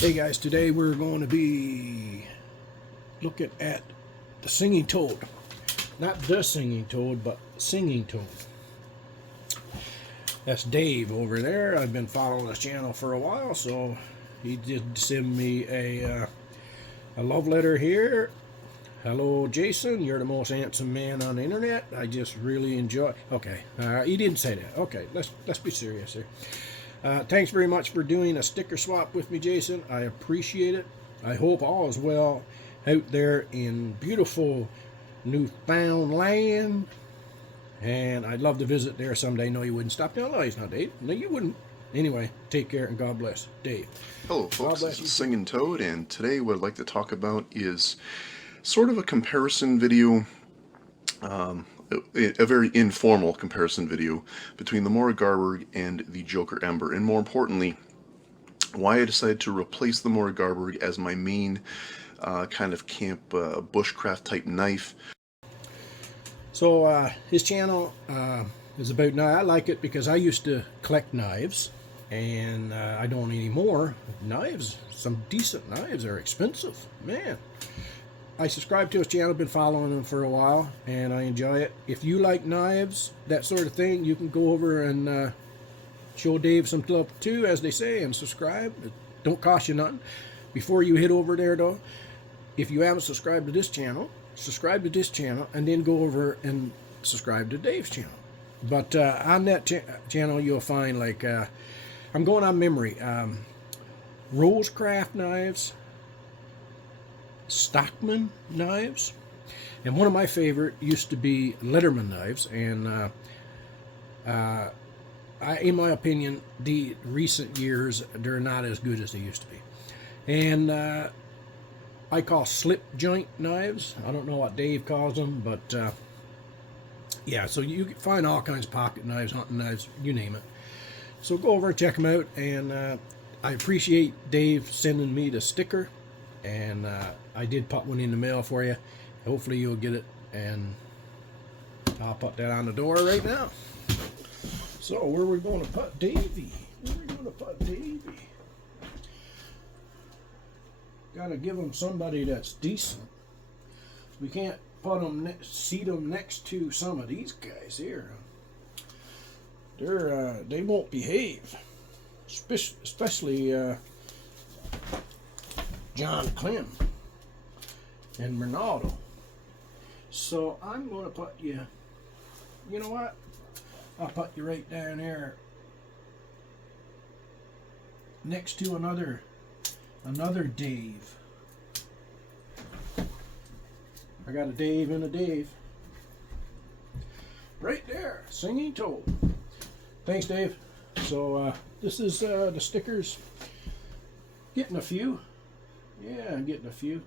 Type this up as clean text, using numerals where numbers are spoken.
Hey guys, today we're going to be looking at the singing toad. Not the singing toad, but singing toad. That's Dave over there. I've been following his channel for a while, so he did send me a love letter here. Hello Jason, you're the most handsome man on the internet. I just really enjoy... Okay, he didn't say that. Okay, let's be serious here. Thanks very much for doing a sticker swap with me, Jason. I appreciate it. I hope all is well out there in beautiful Newfoundland. And I'd love to visit there someday. No, you wouldn't. Stop. No, he's not Dave. No, you wouldn't. Anyway, take care and God bless. Dave. Hello, folks. This is Singing Toad, and today what I'd like to talk about is sort of a comparison video, a very informal comparison video between the Mora Garberg and the Joker Ember, and more importantly, why I decided to replace the Mora Garberg as my main kind of camp bushcraft type knife. So his channel is about knives. I like it because I used to collect knives, and I don't anymore. Knives, some decent knives are expensive, man. I subscribe to his channel, been following him for a while, and I enjoy it. If you like knives, that sort of thing, you can go over and show Dave some love too, as they say, and subscribe. It don't cost you nothing. Before you head over there, though, if you haven't subscribed to this channel, subscribe to this channel, and then go over and subscribe to Dave's channel. But on that channel, you'll find, like, I'm going on memory, Bushcraft knives, Stockman knives, and one of my favorite used to be Letterman knives, and in my opinion, the recent years, they're not as good as they used to be. And I call slip joint knives. I don't know what Dave calls them, but yeah, so you can find all kinds of pocket knives, hunting knives, you name it. So go over and check them out, and I appreciate Dave sending me the sticker, and I did put one in the mail for you. Hopefully you'll get it, and I'll put that on the door right now. So where are we going to put Davey? Where are we going to put Davey? Gotta give him somebody that's decent. We can't put them, seat them next to some of these guys here. They won't behave, especially John Clem and Ronaldo. So I'm going to put you, you know what? I'll put you right down there next to another Dave. I got a Dave and a Dave. Right there, Singing Toad. Thanks, Dave. So this is the stickers. Getting a few. Yeah, I'm getting a few.